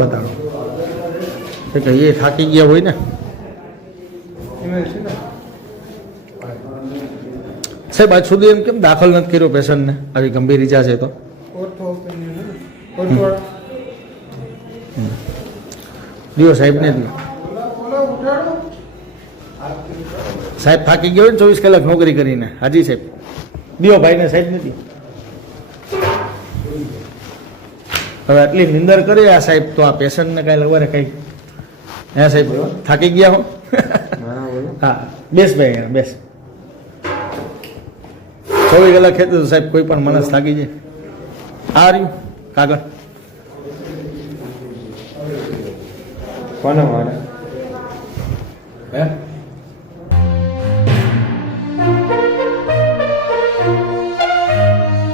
બતાવો કે એ થાકી ગયા હોય ને સાહેબ આજ સુધી એમ કેમ દાખલ નથી કર્યો પેશન્ટને આવી ગંભીર ઈજા છે તો દિયો સાહેબને જ સાહેબ થાકી ગયો હોય ને 24 કલાક નોકરી કરીને હાજી સાહેબ દિયો ભાઈને સાહેબ નથી હવે આટલી નિંદર કરે આ સાહેબ તો આ પેશન્ટને કાંઈ લગવાને કંઈ હે સાહેબ થાકી ગયા હો હા બેસ ભાઈ અહીંયા બેસ 24 કલાક ખેતું સાહેબ કોઈ પણ માણસ થાકી જાય આ રહ્યું કાગળ કોને મારે હે